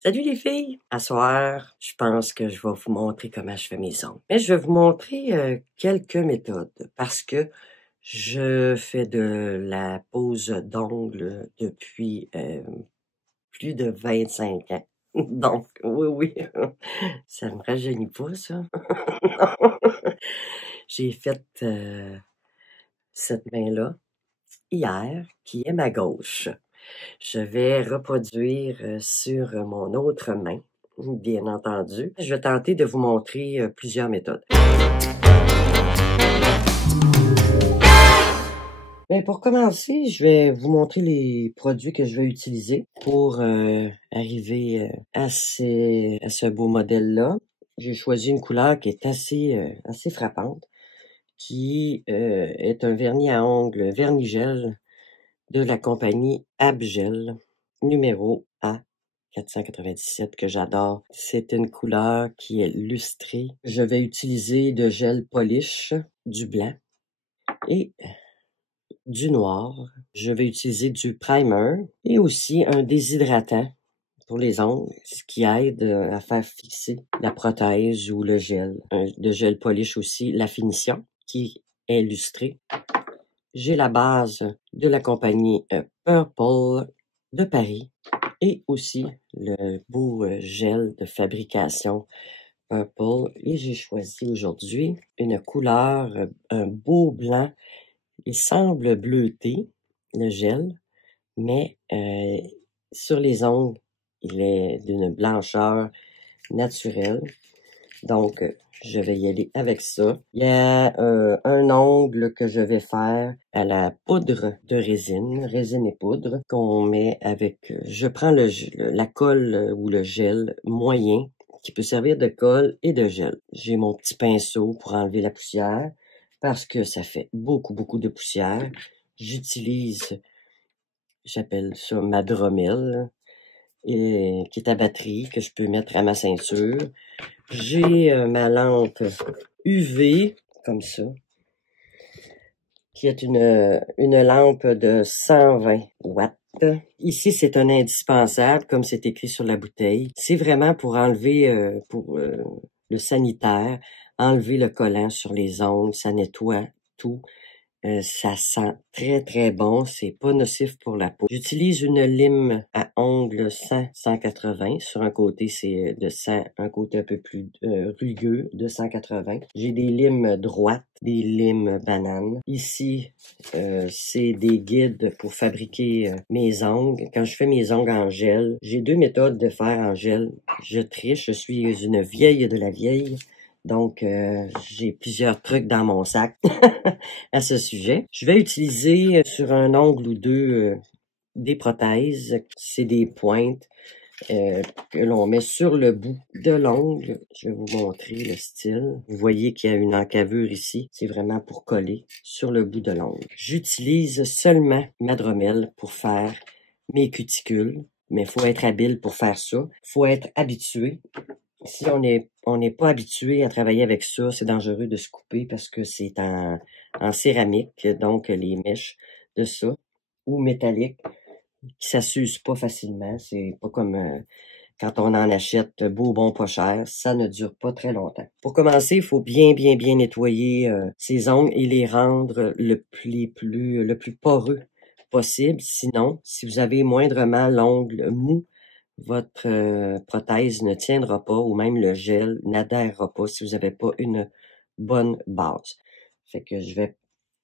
Salut les filles! À soir, je pense que je vais vous montrer comment je fais mes ongles. Mais je vais vous montrer quelques méthodes parce que je fais de la pose d'ongles depuis plus de 25 ans. Donc, oui, ça me rajeunit pas, ça. J'ai fait cette main-là hier, qui est ma gauche. Je vais reproduire sur mon autre main, bien entendu. Je vais tenter de vous montrer plusieurs méthodes. Mais pour commencer, je vais vous montrer les produits que je vais utiliser pour arriver à ce beau modèle-là. J'ai choisi une couleur qui est assez frappante, qui est un vernis à ongles Vernigel de la compagnie Abgel, numéro A497, que j'adore. C'est une couleur qui est lustrée. Je vais utiliser de gel polish, du blanc et du noir. Je vais utiliser du primer et aussi un déshydratant pour les ongles, ce qui aide à faire fixer la prothèse ou le gel. De gel polish aussi, la finition qui est lustrée. J'ai la base de la compagnie Purple de Paris et aussi le beau gel de fabrication Purple. Et j'ai choisi aujourd'hui une couleur, un beau blanc. Il semble bleuté, le gel, mais sur les ongles, il est d'une blancheur naturelle. Donc, je vais y aller avec ça. Il y a un ongle que je vais faire à la poudre de résine et poudre, qu'on met avec... je prends la colle ou le gel moyen, qui peut servir de colle et de gel. J'ai mon petit pinceau pour enlever la poussière, parce que ça fait beaucoup de poussière. J'utilise, j'appelle ça ma Dromel, qui est à batterie, que je peux mettre à ma ceinture. J'ai ma lampe UV, comme ça, qui est une lampe de 120 watts. Ici, c'est un indispensable, comme c'est écrit sur la bouteille. C'est vraiment pour enlever, pour le sanitaire, enlever le collant sur les ongles, ça nettoie tout. Ça sent très bon, c'est pas nocif pour la peau. J'utilise une lime à ongles 100-180. Sur un côté, c'est de 100, un côté un peu plus rugueux, de 180. J'ai des limes droites, des limes bananes. Ici, c'est des guides pour fabriquer mes ongles. Quand je fais mes ongles en gel, j'ai deux méthodes de faire en gel. Je triche, je suis une vieille de la vieille. Donc, j'ai plusieurs trucs dans mon sac à ce sujet. Je vais utiliser sur un ongle ou deux des prothèses. C'est des pointes que l'on met sur le bout de l'ongle. Je vais vous montrer le style. Vous voyez qu'il y a une encavure ici. C'est vraiment pour coller sur le bout de l'ongle. J'utilise seulement ma Dromel pour faire mes cuticules. Mais il faut être habile pour faire ça. Il faut être habitué. Si on n'est pas habitué à travailler avec ça, c'est dangereux de se couper parce que c'est en céramique, donc les mèches de ça, ou métallique, qui s'use pas facilement. C'est pas comme quand on en achète beau, bon, pas cher. Ça ne dure pas très longtemps. Pour commencer, il faut bien nettoyer ses ongles et les rendre le plus poreux possible. Sinon, si vous avez moindrement l'ongle mou, votre prothèse ne tiendra pas ou même le gel n'adhérera pas si vous n'avez pas une bonne base. Fait que je vais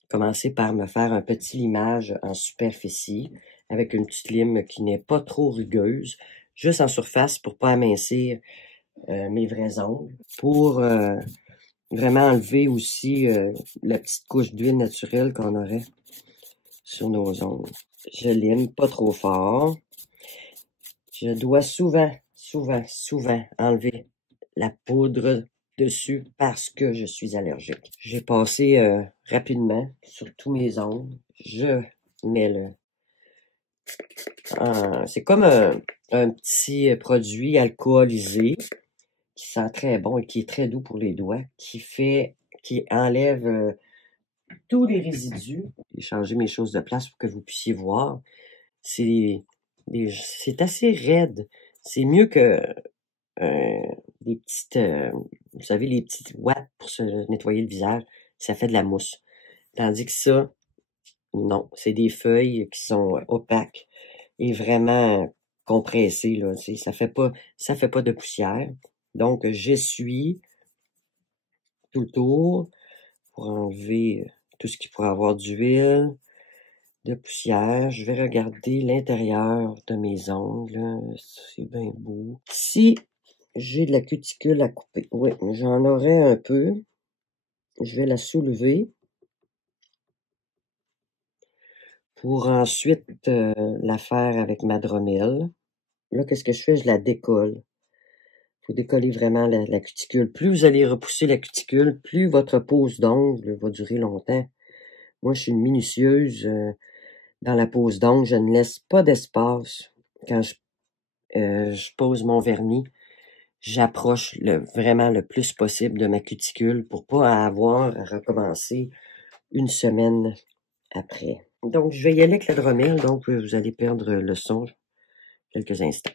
commencer par me faire un petit limage en superficie avec une petite lime qui n'est pas trop rugueuse, juste en surface pour pas amincir mes vrais ongles. Pour vraiment enlever aussi la petite couche d'huile naturelle qu'on aurait sur nos ongles. Je lime pas trop fort. Je dois souvent enlever la poudre dessus parce que je suis allergique. J'ai passé rapidement sur tous mes ongles. Je mets c'est comme un petit produit alcoolisé qui sent très bon et qui est très doux pour les doigts, qui enlève tous les résidus. J'ai changé mes choses de place pour que vous puissiez voir. C'est assez raide. C'est mieux que des petites, vous savez, les petites ouates pour se nettoyer le visage. Ça fait de la mousse. Tandis que ça, non, c'est des feuilles qui sont opaques et vraiment compressées, là. Ça fait pas de poussière. Donc, j'essuie tout le tour pour enlever tout ce qui pourrait avoir d'huile, de poussière. Je vais regarder l'intérieur de mes ongles. C'est bien beau. Si j'ai de la cuticule à couper, oui, j'en aurais un peu. Je vais la soulever pour ensuite la faire avec ma dromelle. Là, qu'est-ce que je fais? Je la décolle. Il faut décoller vraiment la cuticule. Plus vous allez repousser la cuticule, plus votre pose d'ongle va durer longtemps. Moi, je suis une minutieuse dans la pose d'ongle. Je ne laisse pas d'espace quand je pose mon vernis. J'approche vraiment le plus possible de ma cuticule pour pas avoir à recommencer une semaine après. Donc, je vais y aller avec la dromelle. Donc, vous allez perdre le son quelques instants.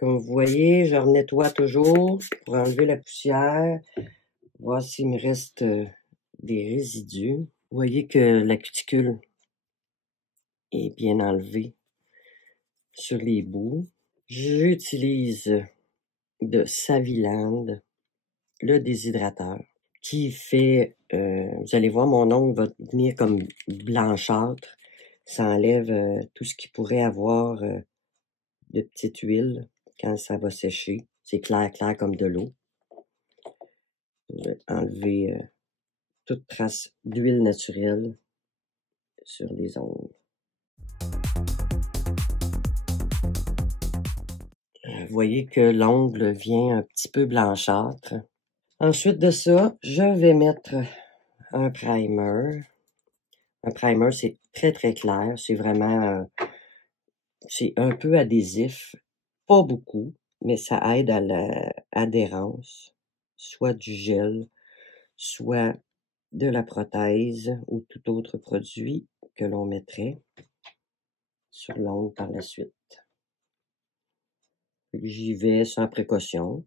Comme vous voyez, je nettoie toujours pour enlever la poussière, voir s'il me reste des résidus. Vous voyez que la cuticule est bien enlevée sur les bouts. J'utilise de Saviland, le déshydrateur, qui fait, vous allez voir, mon ongle va devenir comme blanchâtre. Ça enlève tout ce qui pourrait avoir de petite huile quand ça va sécher. C'est clair comme de l'eau. Je vais enlever toute trace d'huile naturelle sur les ongles. Vous voyez que l'ongle vient un petit peu blanchâtre. Ensuite de ça, je vais mettre un primer. Un primer, c'est très clair. C'est vraiment, c'est un peu adhésif. Pas beaucoup, mais ça aide à l'adhérence. Soit du gel, soit de la prothèse ou tout autre produit que l'on mettrait sur l'ongle par la suite. J'y vais sans précaution,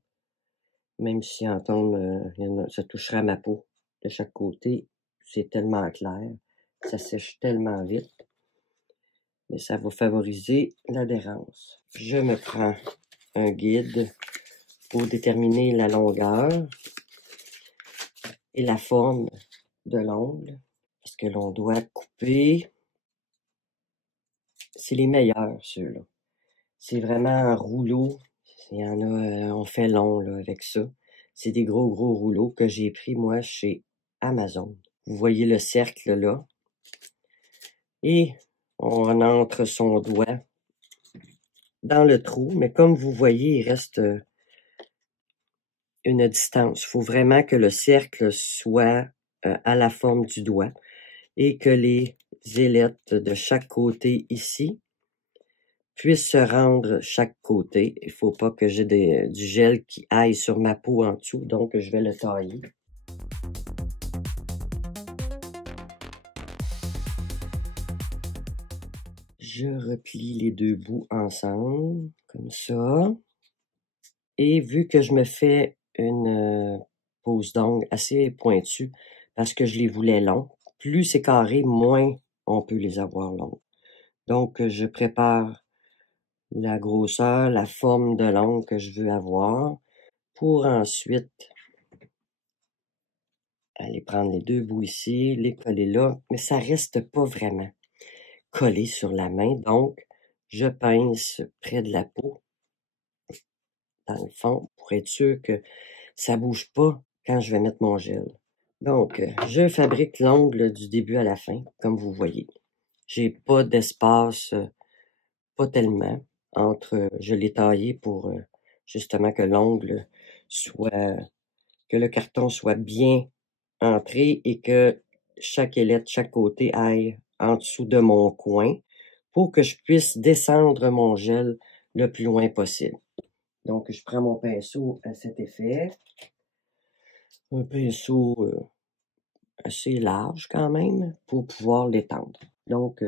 même si ça touchera ma peau de chaque côté. C'est tellement clair, ça sèche tellement vite, mais ça va favoriser l'adhérence. Je me prends un guide pour déterminer la longueur et la forme de l'ongle, parce que l'on doit couper. C'est les meilleurs, ceux-là. C'est vraiment un rouleau. Il y en a, on fait long là, avec ça. C'est des gros rouleaux que j'ai pris, moi, chez Amazon. Vous voyez le cercle là. Et on entre son doigt dans le trou. Mais comme vous voyez, il reste une distance. Il faut vraiment que le cercle soit à la forme du doigt et que les ailettes de chaque côté ici puissent se rendre chaque côté. Il ne faut pas que j'ai du gel qui aille sur ma peau en dessous, donc je vais le tailler. Je replie les deux bouts ensemble, comme ça. Et vu que je me fais une pose d'ongle assez pointue, parce que je les voulais longs, plus c'est carré, moins on peut les avoir longs. Donc, je prépare la grosseur, la forme de l'ongle que je veux avoir, pour ensuite aller prendre les deux bouts ici, les coller là, mais ça reste pas vraiment collé sur la main, donc je pince près de la peau, dans le fond, pour être sûr que ça bouge pas quand je vais mettre mon gel. Donc, je fabrique l'ongle du début à la fin, comme vous voyez. J'ai pas d'espace, pas tellement, je l'ai taillé pour justement que l'ongle que le carton soit bien entré et que chaque ailette, chaque côté aille en dessous de mon coin pour que je puisse descendre mon gel le plus loin possible. Donc, je prends mon pinceau à cet effet. Un pinceau assez large quand même pour pouvoir l'étendre. Donc,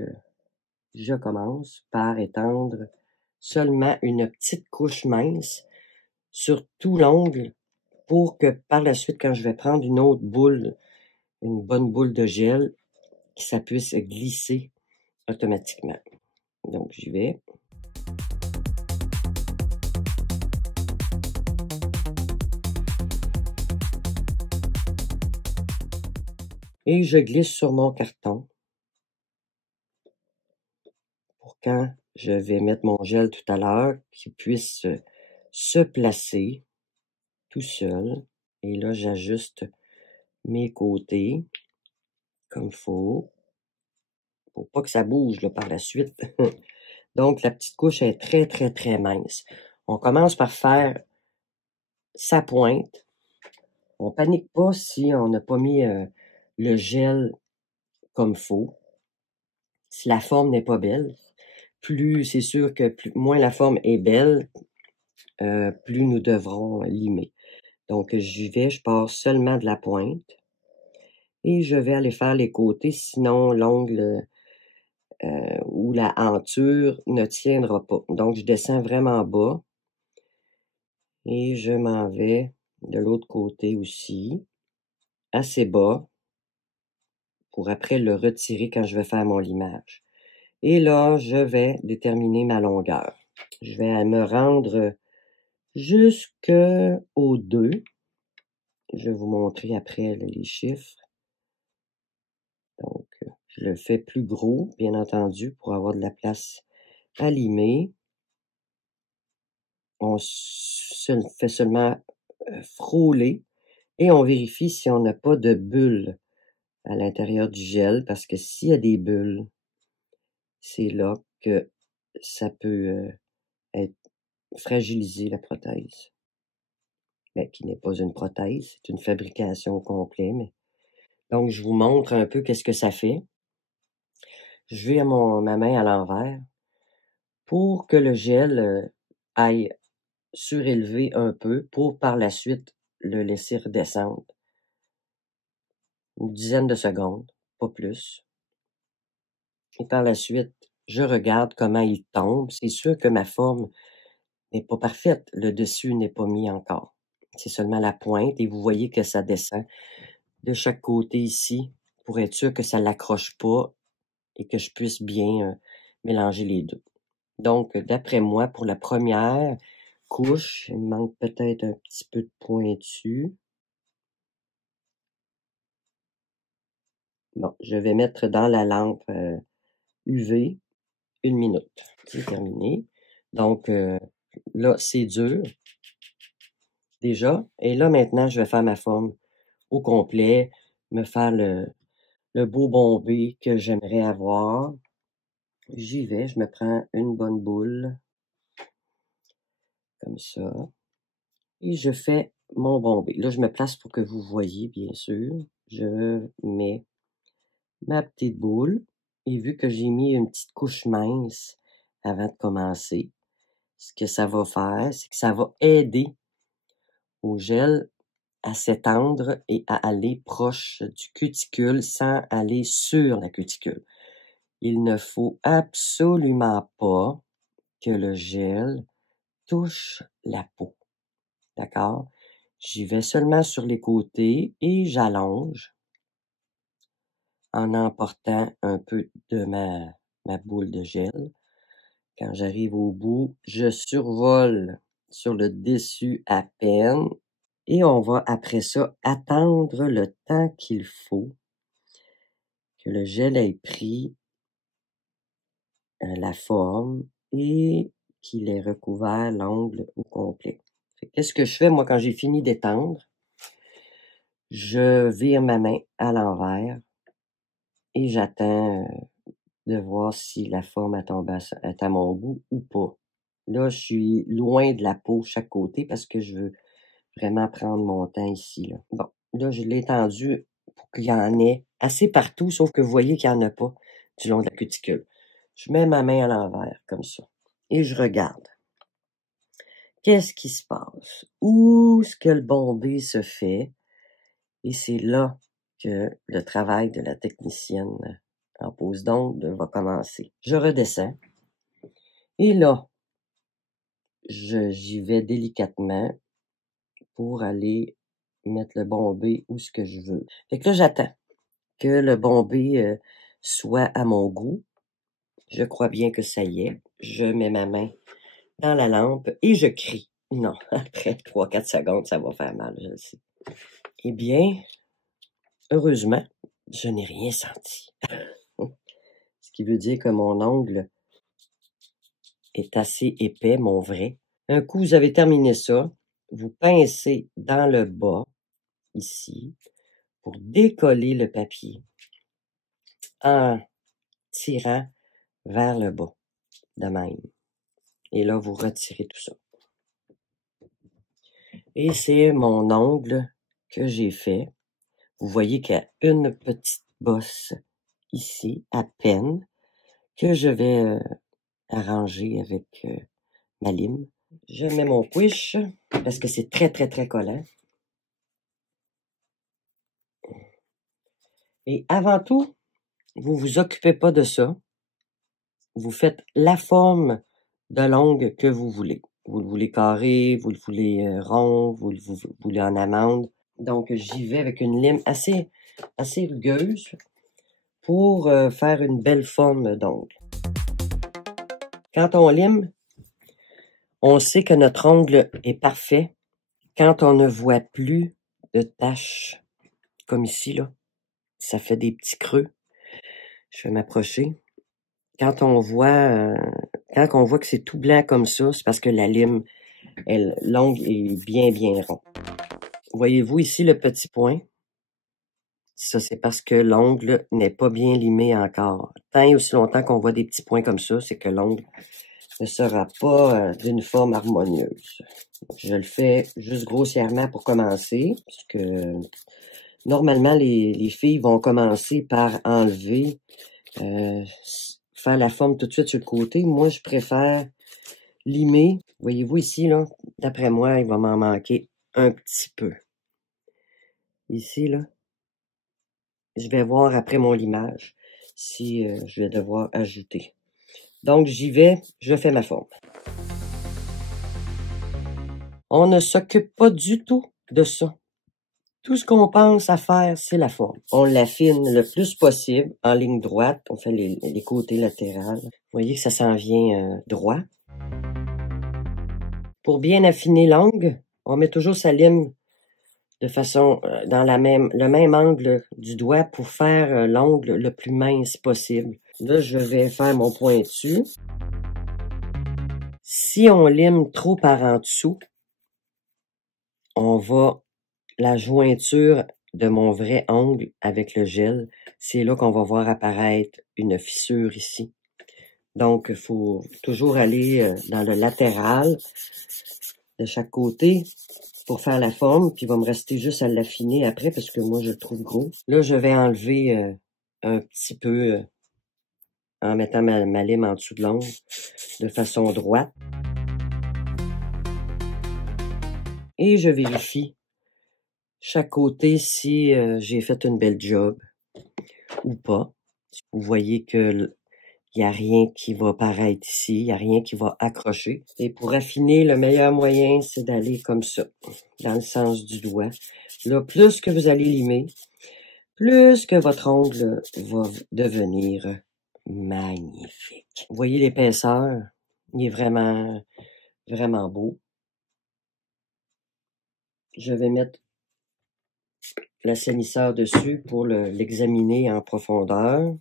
je commence par étendre seulement une petite couche mince sur tout l'ongle pour que par la suite, quand je vais prendre une autre boule, une bonne boule de gel, que ça puisse glisser automatiquement. Donc, j'y vais. Et je glisse sur mon carton pour quand je vais mettre mon gel tout à l'heure, qu'il puisse se placer tout seul. Et là, j'ajuste mes côtés comme il faut pour pas que ça bouge là, par la suite. Donc, la petite couche est très, très, très mince. On commence par faire sa pointe. On panique pas si on n'a pas mis le gel comme faut. Si la forme n'est pas belle, plus c'est sûr que moins la forme est belle, plus nous devrons limer. Donc, j'y vais, je pars seulement de la pointe et je vais aller faire les côtés, sinon l'ongle ou la hanture ne tiendra pas. Donc, je descends vraiment bas et je m'en vais de l'autre côté aussi, assez bas, pour après le retirer quand je vais faire mon limage. Et là, je vais déterminer ma longueur. Je vais me rendre jusqu'au 2. Je vais vous montrer après les chiffres. Donc, je le fais plus gros, bien entendu, pour avoir de la place à limer. On se fait seulement frôler et on vérifie si on n'a pas de bulles à l'intérieur du gel, parce que s'il y a des bulles, c'est là que ça peut être fragiliser la prothèse. Mais qui n'est pas une prothèse, c'est une fabrication complète. Donc, je vous montre un peu qu'est-ce que ça fait. Je vais ma main à l'envers pour que le gel aille surélever un peu pour par la suite le laisser redescendre. Une dizaine de secondes, pas plus. Et par la suite, je regarde comment il tombe. C'est sûr que ma forme n'est pas parfaite. Le dessus n'est pas mis encore. C'est seulement la pointe et vous voyez que ça descend de chaque côté ici pour être sûr que ça l'accroche pas et que je puisse bien mélanger les deux. Donc, d'après moi, pour la première couche, il me manque peut-être un petit peu de pointu. Bon, je vais mettre dans la lampe UV 1 minute. C'est terminé. Donc, là, c'est dur déjà. Et là, maintenant, je vais faire ma forme au complet, me faire le beau bombé que j'aimerais avoir. J'y vais, je me prends une bonne boule, comme ça, et je fais mon bombé. Là, je me place pour que vous voyez, bien sûr. Je mets ma petite boule, et vu que j'ai mis une petite couche mince avant de commencer, ce que ça va faire, c'est que ça va aider au gel à s'étendre et à aller proche du cuticule sans aller sur la cuticule. Il ne faut absolument pas que le gel touche la peau. D'accord? J'y vais seulement sur les côtés et j'allonge en emportant un peu de ma boule de gel. Quand j'arrive au bout, je survole sur le dessus à peine et on va après ça attendre le temps qu'il faut que le gel ait pris la forme et qu'il ait recouvert l'ongle au complet. Qu'est-ce que je fais, moi, quand j'ai fini d'étendre? Je vire ma main à l'envers et j'attends de voir si la forme est à mon goût ou pas. Là, je suis loin de la peau chaque côté parce que je veux vraiment prendre mon temps ici. Là. Bon, là, je l'ai étendu pour qu'il y en ait assez partout, sauf que vous voyez qu'il n'y en a pas du long de la cuticule. Je mets ma main à l'envers, comme ça, et je regarde. Qu'est-ce qui se passe? Où est-ce que le bombé se fait? Et c'est là que le travail de la technicienne en pose d'ongles va commencer. Je redescends. Et là, j'y vais délicatement pour aller mettre le bombé où ce que je veux. Fait que là, j'attends que le bombé soit à mon goût. Je crois bien que ça y est. Je mets ma main dans la lampe et je crie. Non, après 3-4 secondes, ça va faire mal, je le sais. Eh bien, heureusement, je n'ai rien senti. Ce qui veut dire que mon ongle est assez épais, mon vrai. Un coup, vous avez terminé ça, vous pincez dans le bas, ici, pour décoller le papier en tirant vers le bas, de même. Et là, vous retirez tout ça. Et c'est mon ongle que j'ai fait. Vous voyez qu'il y a une petite bosse ici, à peine, que je vais arranger avec ma lime. Je mets mon quiche, parce que c'est très, très, très collant. Et avant tout, vous vous occupez pas de ça. Vous faites la forme de l'ongle que vous voulez. Vous le voulez carré, vous le voulez rond, vous le voulez en amande. Donc, j'y vais avec une lime assez rugueuse pour faire une belle forme d'ongle. Quand on lime, on sait que notre ongle est parfait quand on ne voit plus de taches. Comme ici, là. Ça fait des petits creux. Je vais m'approcher. Quand on voit que c'est tout blanc comme ça, c'est parce que la lime, l'ongle est bien, bien rond. Voyez-vous ici le petit point? Ça, c'est parce que l'ongle n'est pas bien limé encore. Tant et aussi longtemps qu'on voit des petits points comme ça, c'est que l'ongle ne sera pas d'une forme harmonieuse. Je le fais juste grossièrement pour commencer, puisque normalement, les filles vont commencer par enlever, faire la forme tout de suite sur le côté. Moi, je préfère limer. Voyez-vous ici, là, d'après moi, il va m'en manquer un petit peu. Ici, là, je vais voir après mon limage si je vais devoir ajouter. Donc, j'y vais, je fais ma forme. On ne s'occupe pas du tout de ça. Tout ce qu'on pense à faire, c'est la forme. On l'affine le plus possible en ligne droite. On fait les côtés latéraux. Vous voyez que ça s'en vient droit. Pour bien affiner l'angle, on met toujours sa lime de façon dans le même angle du doigt pour faire l'ongle le plus mince possible. Là, je vais faire mon pointu. Si on lime trop par en dessous, on va la jointure de mon vrai ongle avec le gel. C'est là qu'on va voir apparaître une fissure ici. Donc, il faut toujours aller dans le latéral de chaque côté pour faire la forme, puis il va me rester juste à l'affiner après parce que moi, je le trouve gros. Là, je vais enlever un petit peu en mettant ma lime en dessous de l'ongle de façon droite. Et je vérifie chaque côté si j'ai fait une belle job ou pas. Vous voyez que il n'y a rien qui va paraître ici, il n'y a rien qui va accrocher. Et pour affiner, le meilleur moyen, c'est d'aller comme ça, dans le sens du doigt. Là, plus que vous allez limer, plus que votre ongle va devenir magnifique. Vous voyez l'épaisseur? Il est vraiment, vraiment beau. Je vais mettre l'assainisseur dessus pour l'examiner en profondeur.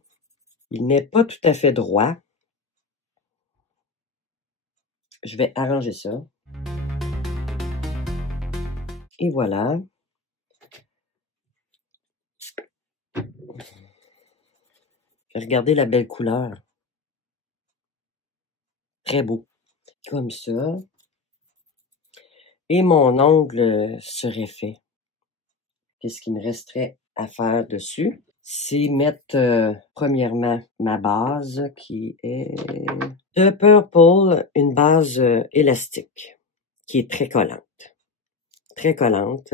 Il n'est pas tout à fait droit. Je vais arranger ça. Et voilà. Regardez la belle couleur. Très beau. Comme ça. Et mon ongle serait fait. Qu'est-ce qu'il me resterait à faire dessus? C'est mettre premièrement ma base qui est de Purple, une base élastique qui est très collante. Très collante.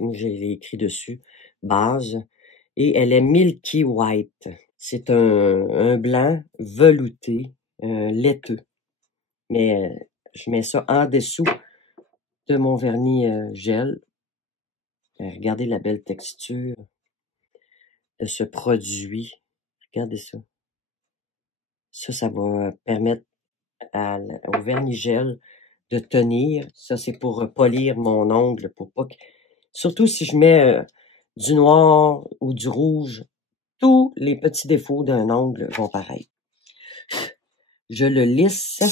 Je l'ai écrit dessus. Base. et elle est Milky White. C'est un blanc velouté, laiteux. Mais je mets ça en dessous de mon vernis gel. Regardez la belle texture de ce produit. Regardez ça. Ça va permettre au vernis gel de tenir. Ça, c'est pour polir mon ongle, pour pas que... Surtout si je mets du noir ou du rouge, tous les petits défauts d'un ongle vont paraître. Je le lisse.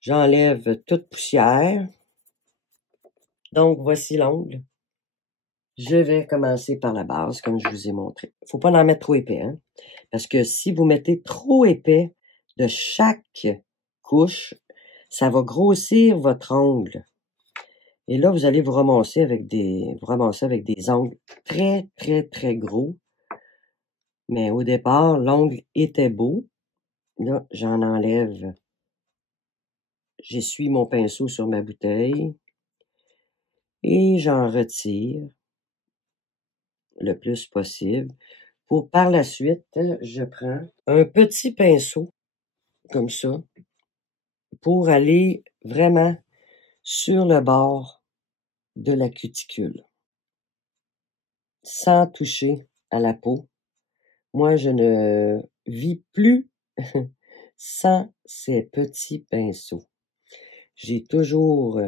J'enlève toute poussière. Donc, voici l'ongle. Je vais commencer par la base, comme je vous ai montré. Faut pas en mettre trop épais, hein? Parce que si vous mettez trop épais de chaque couche, ça va grossir votre ongle. Et là, vous allez vous ramasser avec des ongles très, très, très gros. Mais au départ, l'ongle était beau. Là, j'en enlève. J'essuie mon pinceau sur ma bouteille. Et j'en retire le plus possible. Pour par la suite, je prends un petit pinceau, comme ça, pour aller vraiment sur le bord de la cuticule, sans toucher à la peau. Moi, je ne vis plus sans ces petits pinceaux. J'ai toujours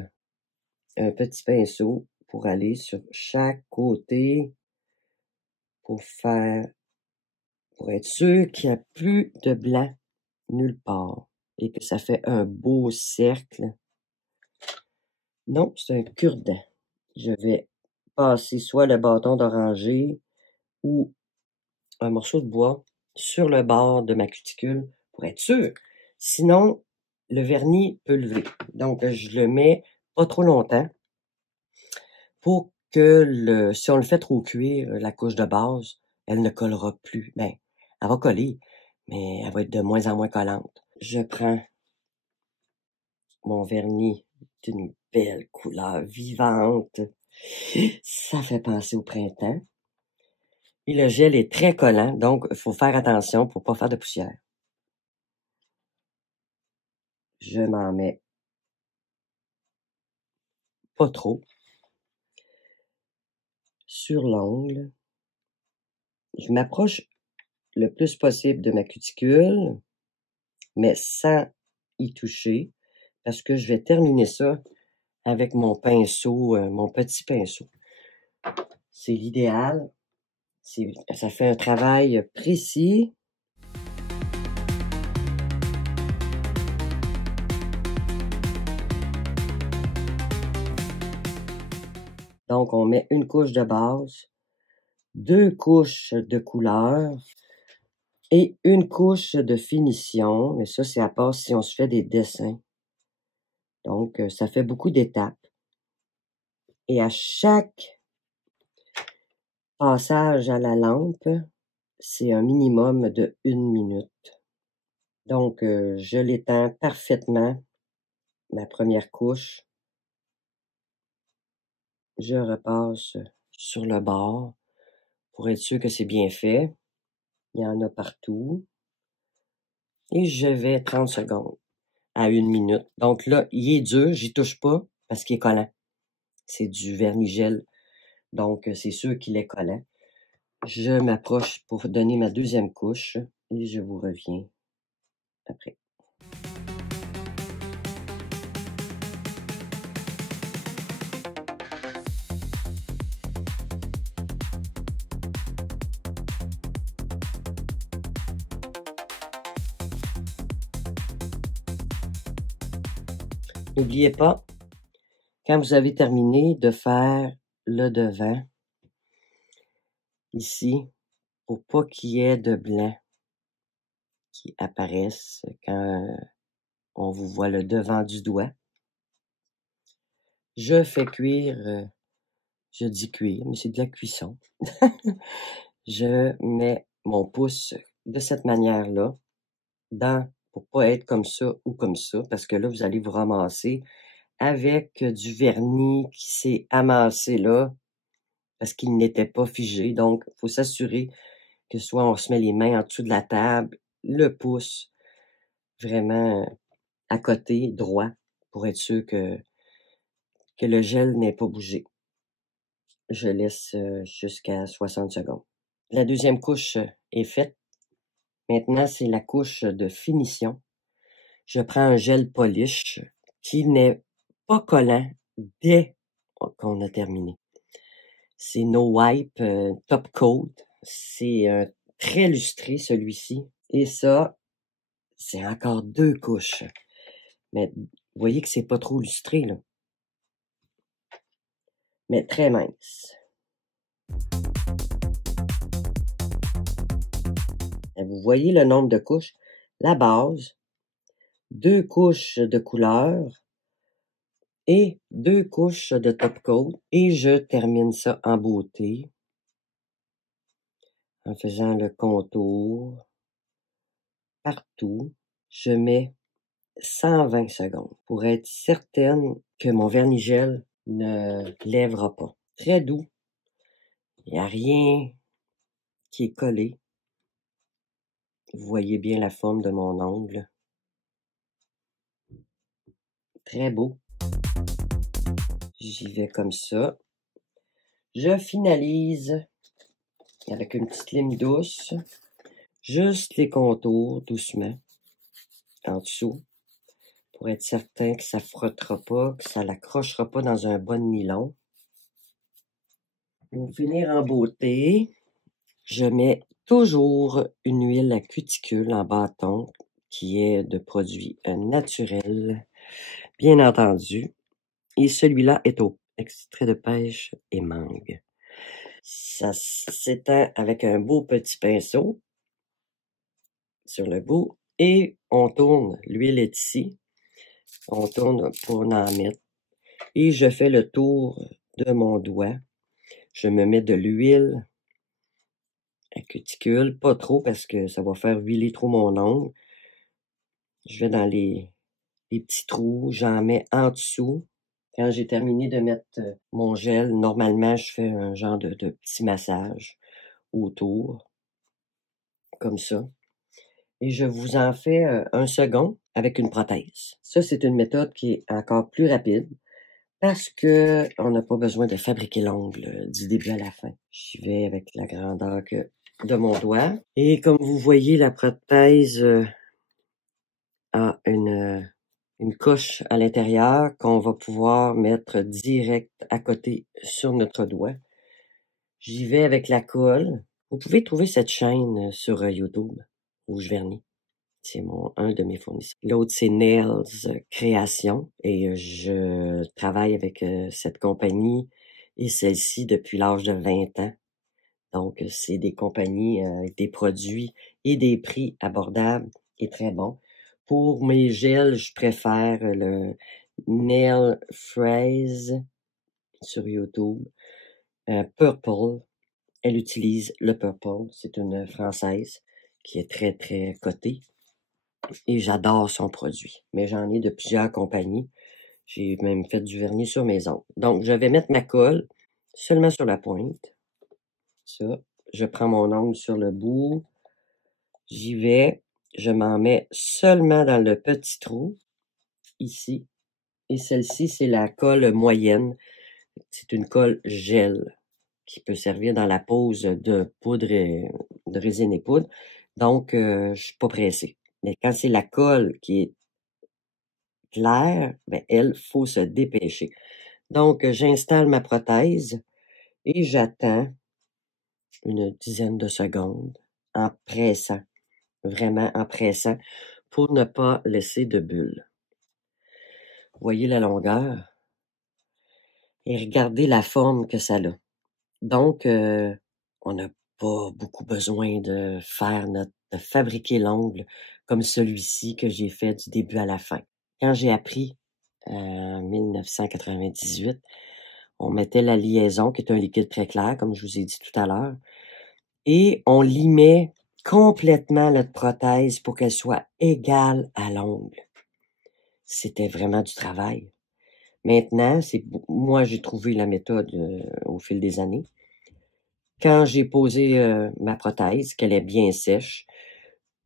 un petit pinceau pour aller sur chaque côté pour être sûr qu'il n'y a plus de blanc nulle part et que ça fait un beau cercle. Non, c'est un cure-dent. Je vais passer soit le bâton d'oranger ou un morceau de bois sur le bord de ma cuticule pour être sûr. Sinon, le vernis peut lever. Donc, je le mets pas trop longtemps pour que si on le fait trop cuire, la couche de base, elle ne collera plus. Ben, elle va coller, mais elle va être de moins en moins collante. Je prends mon vernis d'une belle couleur vivante. Ça fait penser au printemps. Et le gel est très collant, donc il faut faire attention pour pas faire de poussière. Je m'en mets pas trop sur l'ongle. Je m'approche le plus possible de ma cuticule, mais sans y toucher, parce que je vais terminer ça avec mon pinceau, mon petit pinceau. C'est l'idéal. Ça fait un travail précis. Donc, on met une couche de base, 2 couches de couleur et une couche de finition. Mais ça, c'est à part si on se fait des dessins. Donc, ça fait beaucoup d'étapes. Et à chaque passage à la lampe, c'est un minimum de 1 minute. Donc, je l'étends parfaitement, ma première couche. Je repasse sur le bord pour être sûr que c'est bien fait. Il y en a partout. Et je vais 30 secondes à 1 minute. Donc là, il est dur, j'y touche pas parce qu'il est collant. C'est du vernis gel. Donc, c'est sûr qu'il est collant. Je m'approche pour donner ma deuxième couche et je vous reviens après. N'oubliez pas, quand vous avez terminé, de faire le devant, ici, pour pas qu'il y ait de blanc qui apparaisse quand on vous voit le devant du doigt. Je fais cuire, je dis cuire, mais c'est de la cuisson. Je mets mon pouce de cette manière-là, pour pas être comme ça ou comme ça, parce que là, vous allez vous ramasser avec du vernis qui s'est amassé là parce qu'il n'était pas figé. Donc, il faut s'assurer que soit on se met les mains en dessous de la table, le pouce vraiment à côté, droit, pour être sûr que le gel n'ait pas bougé. Je laisse jusqu'à 60 secondes. La deuxième couche est faite. Maintenant, c'est la couche de finition. Je prends un gel polish qui n'est pas collant dès qu'on a terminé. C'est No Wipe Top Coat. C'est très lustré, celui-ci. Et ça, c'est encore 2 couches. Mais vous voyez que c'est pas trop lustré, là. Mais très mince. Et vous voyez le nombre de couches. La base, 2 couches de couleur et 2 couches de top coat. Et je termine ça en beauté en faisant le contour partout. Je mets 120 secondes pour être certaine que mon vernis-gel ne lèvera pas. Très doux. Il n'y a rien qui est collé. Vous voyez bien la forme de mon ongle. Très beau. J'y vais comme ça. Je finalise avec une petite lime douce. Juste les contours, doucement, en dessous, pour être certain que ça frottera pas, que ça l'accrochera pas dans un bon nylon. Pour finir en beauté, je mets toujours une huile à cuticule en bâton qui est de produit naturel, bien entendu. Et celui-là est au extrait de pêche et mangue. Ça s'étend avec un beau petit pinceau sur le bout et on tourne. L'huile est ici. On tourne pour en mettre. Et je fais le tour de mon doigt. Je me mets de l'huile à cuticule, pas trop parce que ça va faire huiler trop mon ongle. Je vais dans les petits trous, j'en mets en dessous. Quand j'ai terminé de mettre mon gel, normalement, je fais un genre de petit massage autour, comme ça. Et je vous en fais un second avec une prothèse. Ça, c'est une méthode qui est encore plus rapide parce que on n'a pas besoin de fabriquer l'ongle du début à la fin. J'y vais avec la grandeur de mon doigt. Et comme vous voyez, la prothèse a une coche à l'intérieur qu'on va pouvoir mettre direct à côté sur notre doigt. J'y vais avec la colle. Vous pouvez trouver cette chaîne sur YouTube, Rouge Vernis. C'est un de mes fournisseurs. L'autre, c'est Nails Création. Et je travaille avec cette compagnie et celle-ci depuis l'âge de 20 ans. Donc, c'est des compagnies avec des produits et des prix abordables et très bons. Pour mes gels, je préfère le Nail Phrase sur YouTube. Purple, elle utilise le Purple. C'est une Française qui est très, très cotée. Et j'adore son produit. Mais j'en ai de plusieurs compagnies. J'ai même fait du vernis sur mes ongles. Donc, je vais mettre ma colle seulement sur la pointe. Ça. Je prends mon ongle sur le bout. J'y vais. Je m'en mets seulement dans le petit trou, ici. Et celle-ci, c'est la colle moyenne. C'est une colle gel qui peut servir dans la pose de poudre et de résine et poudre. Donc, je suis pas pressé. Mais quand c'est la colle qui est claire, ben, elle, faut se dépêcher. Donc, j'installe ma prothèse et j'attends une dizaine de secondes en pressant, vraiment en pressant, pour ne pas laisser de bulles. Vous voyez la longueur et regardez la forme que ça a. Donc, on n'a pas beaucoup besoin de fabriquer l'ongle comme celui-ci que j'ai fait du début à la fin. Quand j'ai appris en 1998, on mettait la liaison, qui est un liquide très clair, comme je vous ai dit tout à l'heure, et on limait complètement notre prothèse pour qu'elle soit égale à l'ongle. C'était vraiment du travail. Maintenant, moi, j'ai trouvé la méthode au fil des années. Quand j'ai posé ma prothèse, qu'elle est bien sèche,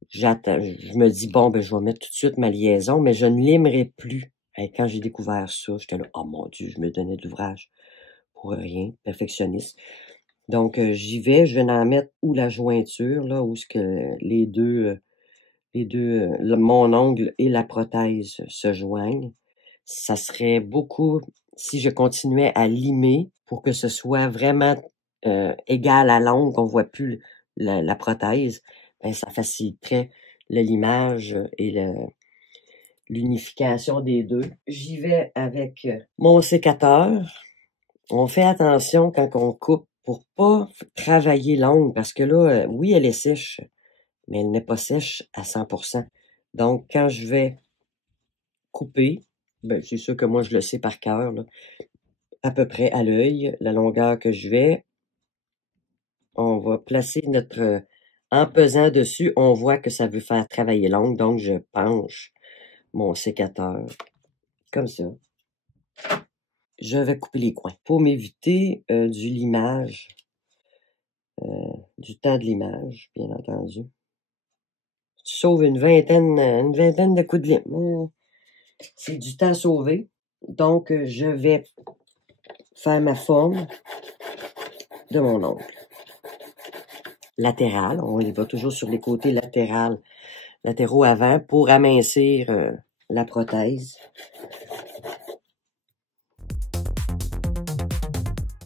j'attends, je me dis, bon, ben, je vais mettre tout de suite ma liaison, mais je ne limerai plus. Et quand j'ai découvert ça, j'étais là, oh mon Dieu, je me donnais de l'ouvrage pour rien, perfectionniste. Donc, j'y vais, je vais en mettre où la jointure, là, où ce que mon ongle et la prothèse se joignent. Ça serait beaucoup, si je continuais à limer pour que ce soit vraiment égal à l'ongle, qu'on voit plus la prothèse, ben, ça faciliterait le limage et l'unification des deux. J'y vais avec mon sécateur. On fait attention quand on coupe pour pas travailler l'ongle parce que là, oui, elle est sèche, mais elle n'est pas sèche à 100%. Donc, quand je vais couper, ben, c'est sûr que moi, je le sais par cœur, là, à peu près à l'œil, la longueur que je vais. On va placer en pesant dessus, on voit que ça veut faire travailler l'ongle, donc je penche mon sécateur, comme ça. Je vais couper les coins pour m'éviter du limage, du temps de limage, bien entendu. Tu sauves une vingtaine de coups de lime. C'est du temps sauvé. Donc, je vais faire ma forme de mon ongle. Latéral, on y va toujours sur les côtés latéraux avant pour amincir la prothèse.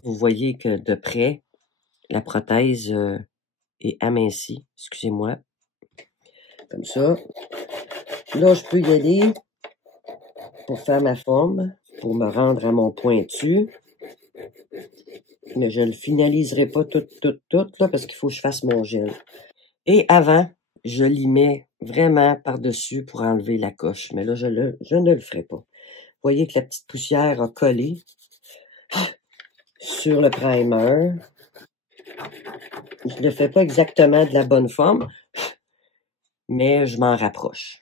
Vous voyez que de près, la prothèse est amincie. Excusez-moi. Comme ça. Là, je peux y aller pour faire ma forme, pour me rendre à mon pointu. Mais je le finaliserai pas tout, là, parce qu'il faut que je fasse mon gel. Et avant, je l'y mets vraiment par-dessus pour enlever la coche. Mais là, je ne le ferai pas. Vous voyez que la petite poussière a collé sur le primer. Je ne le fais pas exactement de la bonne forme, mais je m'en rapproche.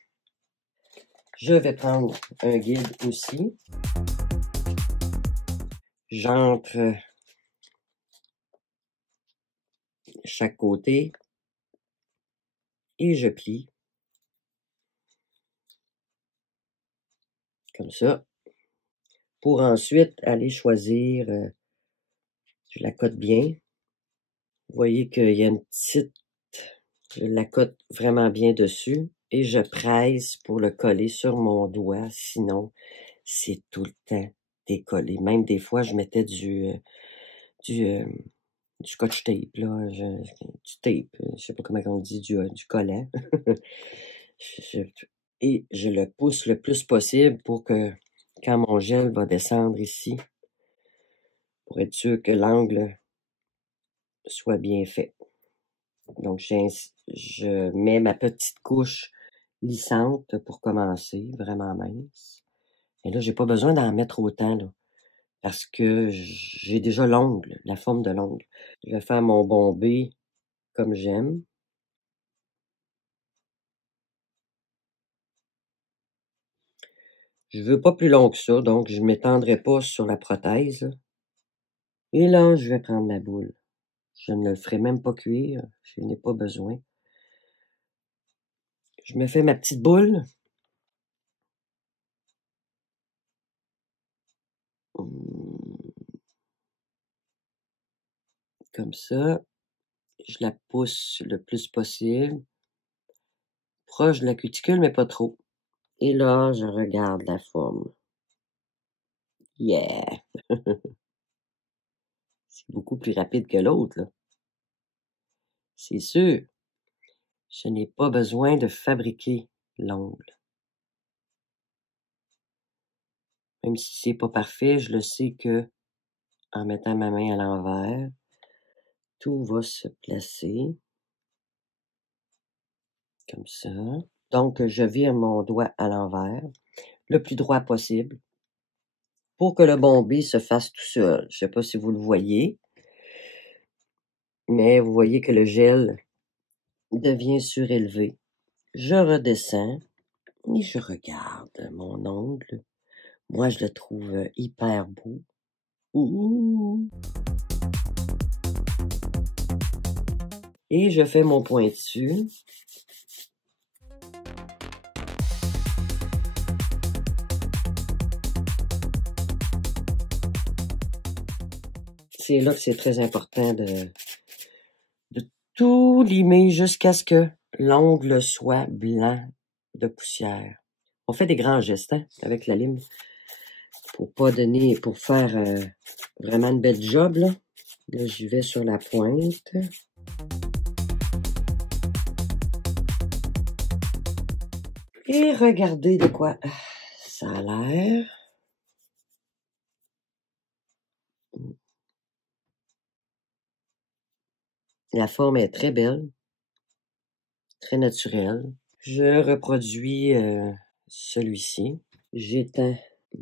Je vais prendre un guide aussi. J'entre chaque côté et je plie. Comme ça. Pour ensuite aller choisir, je la cote bien. Vous voyez qu'il y a une petite, je la cote vraiment bien dessus et je presse pour le coller sur mon doigt, sinon c'est tout le temps décollé. Même des fois, je mettais du scotch tape, là, du tape, je sais pas comment on dit, du collant. Et je le pousse le plus possible pour que quand mon gel va descendre ici, pour être sûr que l'angle soit bien fait. Donc, je mets ma petite couche lissante pour commencer, vraiment mince. Et là, j'ai pas besoin d'en mettre autant, là, parce que j'ai déjà l'ongle, la forme de l'ongle. Je vais faire mon bombé comme j'aime. Je veux pas plus long que ça, donc je m'étendrai pas sur la prothèse, là. Et là, je vais prendre ma boule. Je ne le ferai même pas cuire, je n'ai pas besoin. Je me fais ma petite boule. Comme ça. Je la pousse le plus possible. Proche de la cuticule, mais pas trop. Et là, je regarde la forme. Yeah! C'est beaucoup plus rapide que l'autre, là. C'est sûr. Je n'ai pas besoin de fabriquer l'ongle. Même si c'est pas parfait, je le sais que en mettant ma main à l'envers, tout va se placer. Comme ça. Donc, je vire mon doigt à l'envers, le plus droit possible, pour que le bombé se fasse tout seul. Je sais pas si vous le voyez, mais vous voyez que le gel devient surélevé. Je redescends et je regarde mon ongle Moi, je le trouve hyper beau. Ouh! Et je fais mon point dessus. C'est là que c'est très important de tout limer jusqu'à ce que l'ongle soit blanc de poussière. On fait des grands gestes hein, avec la lime pour faire vraiment une belle job. Là, j'y vais sur la pointe. Et regardez de quoi ça a l'air. La forme est très belle, très naturelle. Je reproduis celui-ci. J'éteins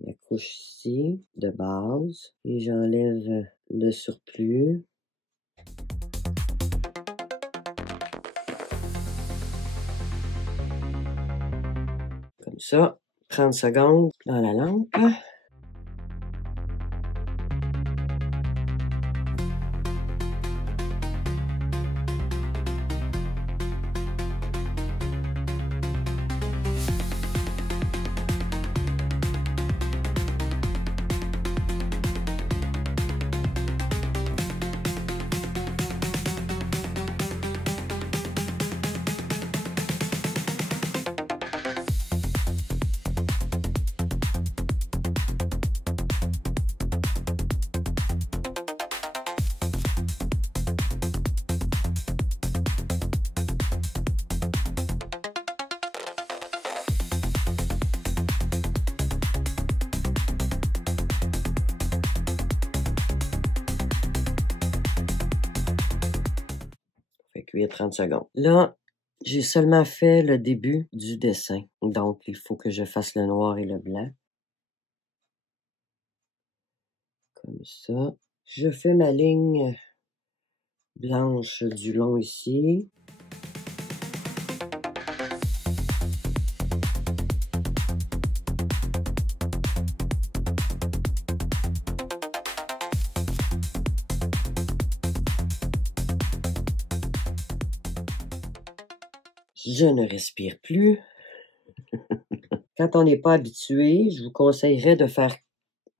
ma couche ici de base et j'enlève le surplus. Comme ça, 30 secondes dans la lampe. Fait cuire 30 secondes. Là, j'ai seulement fait le début du dessin. Donc, il faut que je fasse le noir et le blanc. Comme ça. Je fais ma ligne blanche du long ici. Je ne respire plus. Quand on n'est pas habitué, je vous conseillerais de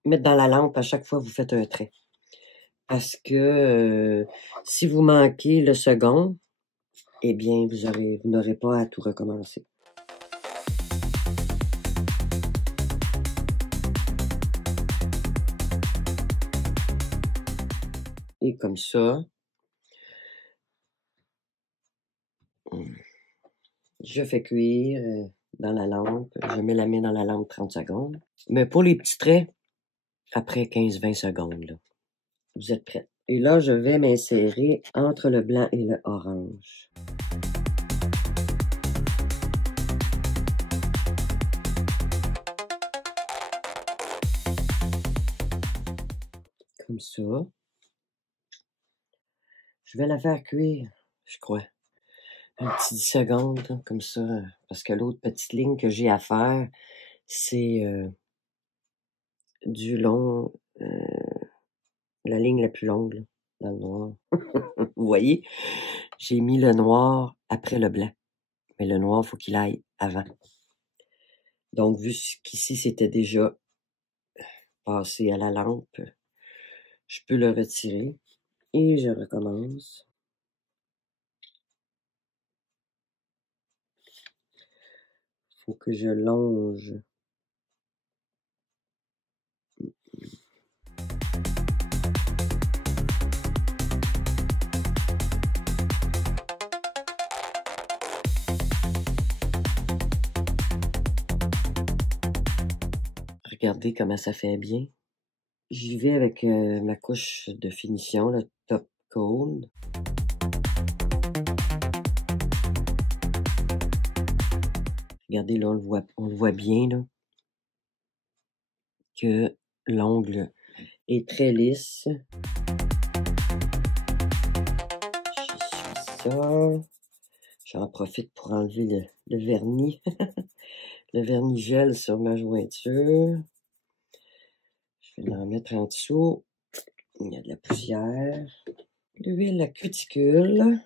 mettre dans la lampe à chaque fois que vous faites un trait. Parce que si vous manquez le second, eh bien, vous n'aurez pas à tout recommencer. Et comme ça, je fais cuire dans la lampe. Je mets la main dans la lampe 30 secondes. Mais pour les petits traits, après 15-20 secondes, là, vous êtes prêts. Et là, je vais m'insérer entre le blanc et le orange. Comme ça. Je vais la faire cuire, je crois. Un petit 10 secondes, là, comme ça. Parce que l'autre petite ligne que j'ai à faire, c'est du long, la ligne la plus longue, là, dans le noir. Vous voyez, j'ai mis le noir après le blanc. Mais le noir, il faut qu'il aille avant. Donc, vu qu'ici, c'était déjà passé à la lampe, je peux le retirer. Et je recommence. Il faut que je longe. Regardez comment ça fait bien. J'y vais avec ma couche de finition, le Top Coat. Regardez là, on le voit bien là, que l'ongle est très lisse. J'essuie ça. J'en profite pour enlever le vernis. Le vernis gel sur ma jointure. Je vais l'en mettre en dessous. Il y a de la poussière. L'huile à cuticule.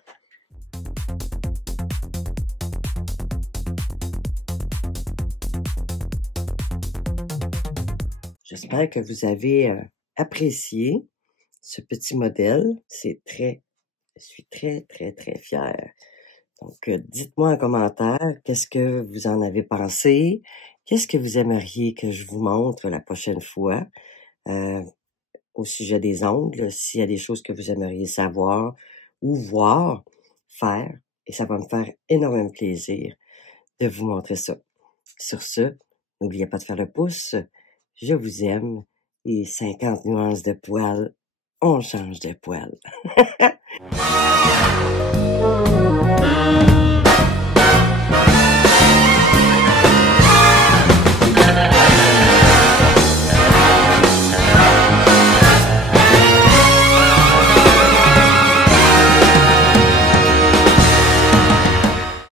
J'espère que vous avez apprécié ce petit modèle. Je suis très, très, très fière. Donc, dites-moi en commentaire qu'est-ce que vous en avez pensé. Qu'est-ce que vous aimeriez que je vous montre la prochaine fois au sujet des ongles, s'il y a des choses que vous aimeriez savoir ou voir, faire. Et ça va me faire énormément plaisir de vous montrer ça. Sur ce, n'oubliez pas de faire le pouce. Je vous aime. Et 50 nuances de poils, on change de poil.